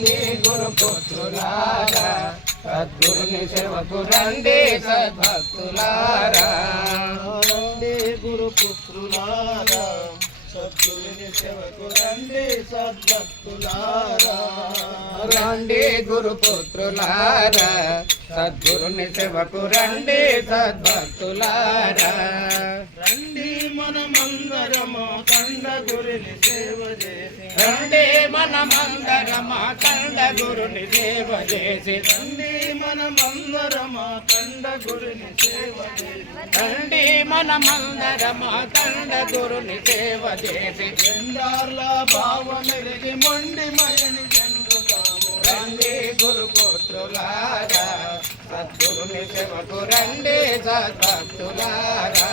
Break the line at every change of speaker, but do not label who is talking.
నీ గురు సద్గురుని సేవకు రండి సద్భక్తులారా
రండి గురు పుత్రులారా
రండి గురు పుత్రులారా సద్గురుని సేవకు రండి సద్భక్తులారా
రండి మనమందరము తండ గురిని
మనమందర కండ గురుని సేవ చేసి
తండ్రి మనమందర కండ గురుని సేవ చేసి
తండ్రి మనమందర మాతండ గురుని సేవ చేసి
చెందాల భావమెరిగి మొండి మరిని
రండి గురు పుత్రులారా సద్గురుని సేవకు రండి సద్భక్తులారా